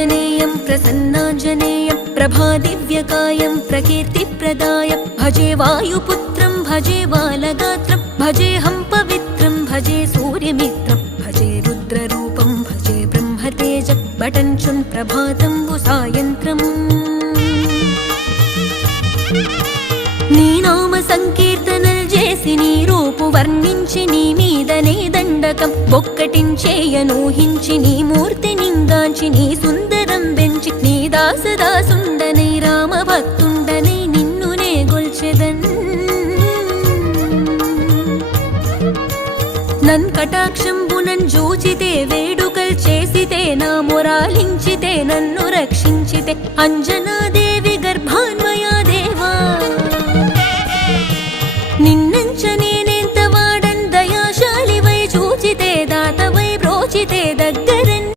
आञ्जनेयं प्रसन्नाञ्जनेयं प्रभादिव्यकायं प्रकीर्तिप्रदाय भजे वायुपुत्रं भजे बालगात्रं भजेऽहं पवित्रं भजे सूर्यमित्रं भजे रुद्ररूपं भजे ब्रह्मतेज बटञ्चुन् प्रभातं सायन्त्रम् నీ నామ సంకీర్తనలు చేసి నీ రూపు వర్ణించి నీ మీదనే దండకం ఒక్కటించేయనూహించి నీ మూర్తి నింగాంచి నీ సుందరం పెంచి నీ దాసదాసుండనై రామభక్తుండనై నిన్నునే గొల్చెదన్ నన్ కటాక్షంబునన్ జూచితే వేడుకల్ చేసితే నా మొరాలించితే నన్ను రక్షించితే అంజనాది